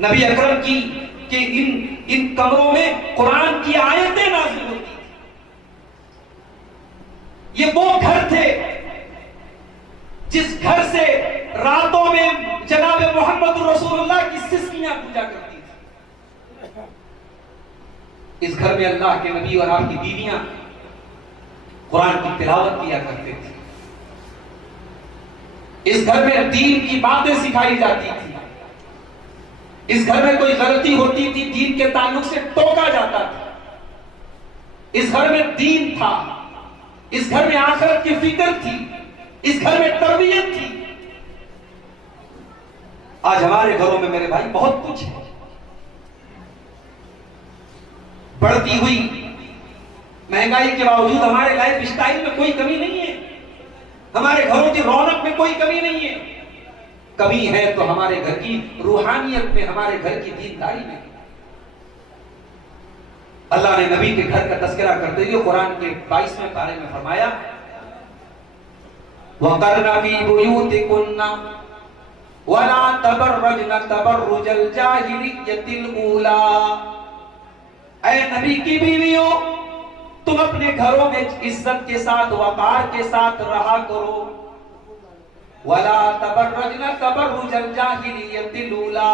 नबी अकरम की कि इन कमरों में कुरान की आयतें नाज़िल होती थी। ये वो घर थे जिस घर से रातों में जनाब मोहम्मद रसूलुल्लाह की सिस्कियां पूजा करती थी। इस घर में अल्लाह के नबी और आपकी बीवियां कुरान की तिलावत किया करते थे। इस घर में दीन की बातें सिखाई जाती थी। इस घर में कोई गलती होती थी, दीन के ताल्लुक से टोका जाता था। इस घर में दीन था, इस घर में आखिरत की फिक्र थी, इस घर में तरबियत थी। आज हमारे घरों में मेरे भाई बहुत कुछ है। बढ़ती हुई महंगाई के बावजूद हमारे लाइफ स्टाइल में कोई कमी नहीं है, हमारे घरों की रौनक में कोई कमी नहीं है। कमी है तो हमारे घर की रूहानियत में, हमारे घर की दीनदारी में। अल्लाह ने नबी के घर का तज़किरा करते हुए कुरान के 22वें पारे में फरमाया, वक़रना फी बुयूतिकुन्ना वला तबर्रजना तबर्रुजल जाहिलिय्यतिल ऊला। ऐ नबी की बीवियों, तुम अपने घरों में इज्जत के साथ, वक़ार के साथ रहा करो। वला तबर्रजना तबर्रुजल जाहिलिय्यतिल ऊला।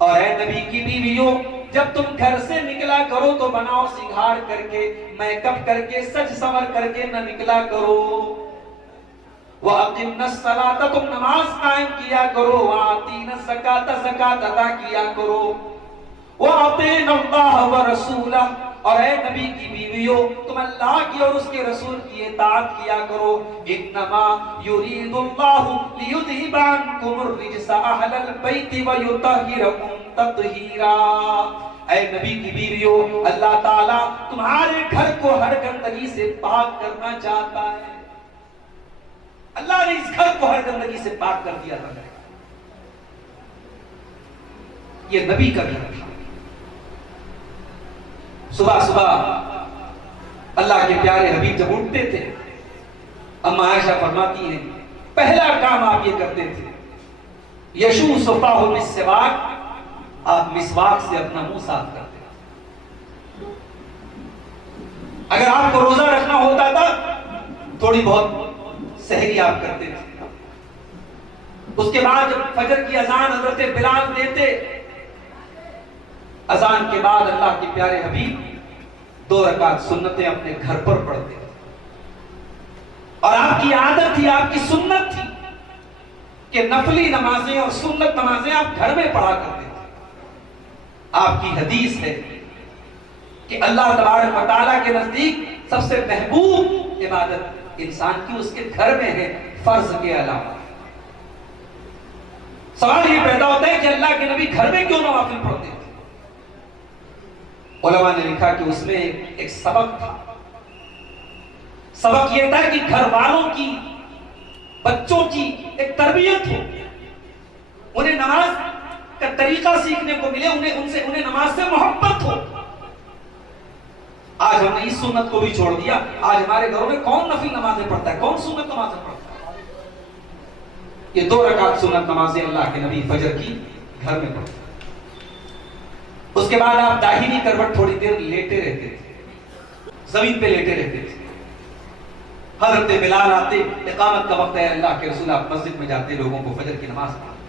और ऐ नबी की बीवियों, जब तुम घर से निकला करो तो बनाओ सिंगार करके, मेकअप करके, सज संवर करके न निकला करो। वअक़िम्नस्सलात, तुम नमाज कायम किया करो। वआतीनज़्ज़कात, ज़कात अदा किया करो। वअतीनल्लाह व रसूलह, और ऐ नबी की बीवियों, तुम अल्लाह की और उसके रसूल की इताअत किया करो। इन्नमा युरीदुल्लाहु लियुज़हिबा अन्कुमुर रिज्सा अहलल बैति व युतहिरकुम तत्हीरा। ऐ नबी की बीवियों, अल्लाह ताला तुम्हारे घर को हर गंदगी से पाक करना चाहता है। अल्लाह ने इस घर को हर गंदगी से पाक कर दिया था। ये नबी का घर था। सुबह सुबह अल्लाह के प्यारे हबीब जब उठते थे, अम्मा आयशा फरमाती हैं, पहला काम आप ये करते थे, यशू सुफाहु मिस्वाक, आप मिसवाक से अपना मुंह साफ करते थे। अगर आपको रोजा रखना होता था, थोड़ी बहुत सहरी आप करते थे। उसके बाद जब फजर की अजान हजरत बिलाल देते, अजान के बाद अल्लाह के प्यारे हबीब 2 रकात सुन्नतें अपने घर पर पढ़ते थे। और आपकी आदत थी, आपकी सुन्नत थी कि नफली नमाजें और सुन्नत नमाजें आप घर में पढ़ा करते थे। आपकी हदीस है कि अल्लाह तबारक व तआला के नजदीक सबसे महबूब इबादत इंसान की उसके घर में है, फर्ज के अलावा। सवाल ये पैदा होता है कि अल्लाह के नबी घर में क्यों नवाफिल पढ़ते थे? उलमा ने लिखा कि उसमें एक सबक था। सबक यह था कि घर वालों की, बच्चों की एक तरबियत हो, उन्हें नमाज का तरीका सीखने को मिले, उन्हें नमाज से मोहब्बत हो। आज हमने इस सुन्नत को भी छोड़ दिया। आज हमारे घरों में कौन नफिल नमाजें पढ़ता है, कौन सुन्नत नमाजें पढ़ता है? ये 2 रकात सुन्नत नमाजें अल्लाह के नबी फजर की घर में पढ़ते। उसके बाद आप दाहिनी करवट थोड़ी देर लेटे रहते थे, जमीन पे लेटे रहते थे। हजरत बिलाल आते, इकामत का वक्त है, अल्लाह के रसूल आप मस्जिद में जाते, लोगों को फजर की नमाज पढ़ाते।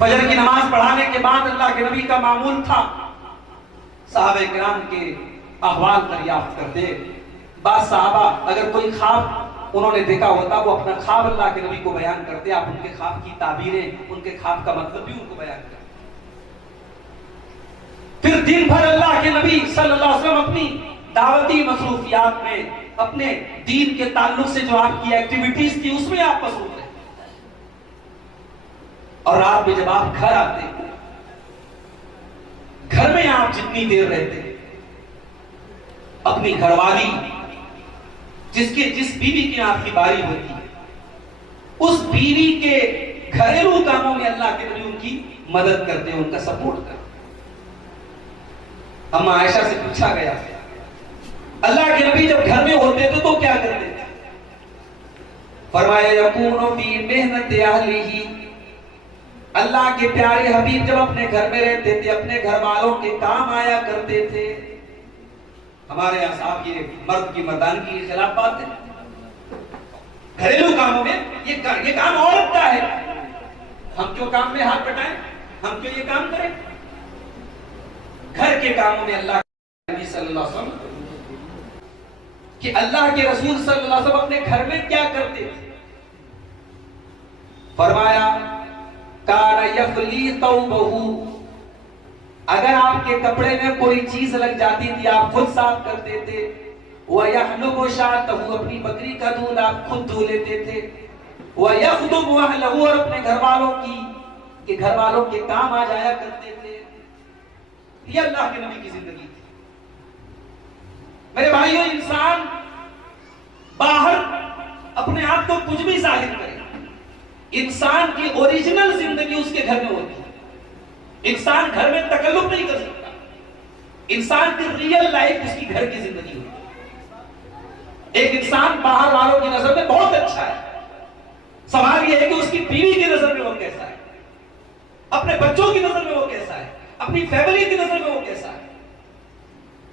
फजर की नमाज पढ़ाने के बाद अल्लाह के नबी का मामूल था, सहाबा किराम के अहवाल दरियाफ्त करते। बाद सहाबा अगर कोई ख्वाब उन्होंने देखा होता, वो अपना ख्वाब अल्लाह के नबी को बयान करते। आप उनके ख्वाब की ताबीरें, उनके ख्वाब का मतलब भी उनको बयान करते। फिर दिन भर अल्लाह के नबी सल्लल्लाहु अलैहि वसल्लम अपनी दावती मसरूफियात में, अपने दीन के ताल्लुक से जो आपकी एक्टिविटीज थी, उसमें आप मसरूफ रहे। और रात में जब आप घर आते, घर में आप जितनी देर रहते, अपनी घरवाली, जिस बीवी की आपकी बारी होती है, उस बीवी के घरेलू कामों में अल्लाह के नबी उनकी मदद करते, उनका सपोर्ट करते। अम्मा आयशा से पूछा गया, अल्लाह के नबी जब घर में होते थे तो क्या करते थे? फरमाया, यकूनु फी मेहनत अहलिही, अल्लाह के प्यारे हबीब जब अपने घर में रहते थे, अपने घर वालों के काम आया करते थे। हमारे यहाँ साहब ये मर्द की मर्दानगी के खिलाफ बात है। घरेलू कामों में ये काम औरत का है, हम क्यों काम में हाथ बटाएं, हम क्यों ये काम करें। घर के कामों में अल्लाह के नबी सल्लल्लाहु अलैहि वसल्लम कि अल्लाह के रसूल सल्लल्लाहु अलैहि वसल्लम अपने घर में क्या करते थे। फरमाया काना यफली तौबहू, अगर आपके कपड़े में कोई चीज लग जाती थी आप खुद साफ करते थे। वह यहलुबु शातहू, अपनी बकरी का दूध आप खुद धो लेते थे। वह यखदुबु अहलहू, और अपने घर वालों के काम आ जाया करते थे। ये अल्लाह के नबी की जिंदगी थी। मेरे भाइयों, इंसान बाहर अपने आप को कुछ भी जाहिर करे, इंसान की ओरिजिनल जिंदगी उसके घर में होती है। इंसान घर में तकल्लुफ नहीं कर सकता। इंसान की रियल लाइफ उसकी घर की जिंदगी होती है। एक इंसान बाहर वालों की नजर में बहुत अच्छा है, सवाल यह है कि उसकी बीवी की नजर में वो कैसा है, अपने बच्चों की नजर में वो कैसा है, अपनी फैमिली की नजर में वो कैसा है।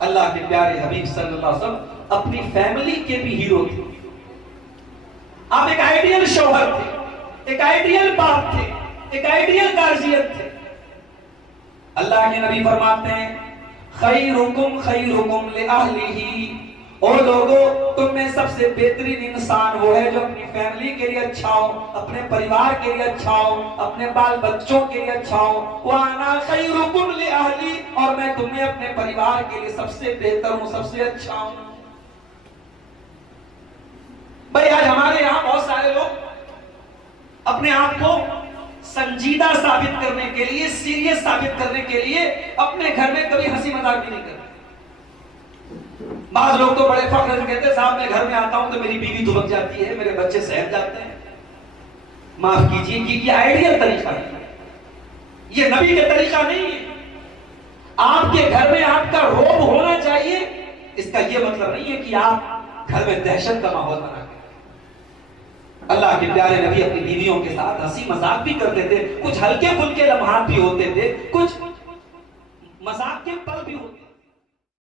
अल्लाह के प्यारे हबीब सल्लल्लाहु अलैहि वसल्लम अपनी फैमिली के भी हीरो थे। आप एक आइडियल शौहर थे, एक आइडियल बाप थे, एक आइडियल गार्जियन थे। अल्लाह के नबी फरमाते हैं खैरुकुम लिअहलिही, ओ लोगों तुम में सबसे बेहतरीन इंसान वो है जो अपनी फैमिली के लिए अच्छा हो, अपने परिवार के लिए अच्छा हो, अपने बाल बच्चों के लिए अच्छा हो। वाना खैरुकुम लिअहली, और मैं तुम्हें अपने परिवार के लिए सबसे बेहतर हूं, सबसे अच्छा हूं। भाई आज हमारे यहां बहुत सारे लोग अपने आप को संजीदा साबित करने के लिए, सीरियस साबित करने के लिए अपने घर में कभी हंसी मजाक भी नहीं करते। बाज लोग तो बड़े फख्र से कहते हैं साहब मैं घर में आता हूं तो मेरी बीवी दुबक जाती है, मेरे बच्चे सहम जाते हैं। माफ कीजिए कि ये आइडियल तरीका है, ये नबी का तरीका नहीं है। आपके घर में आपका रोब होना चाहिए, इसका यह मतलब नहीं है कि आप घर में दहशत का माहौल बना। अल्लाह के प्यारे नबी अपनी बीवियों के साथ हंसी मजाक भी करते थे, कुछ हल्के फुल्के लम्हात भी होते थे, कुछ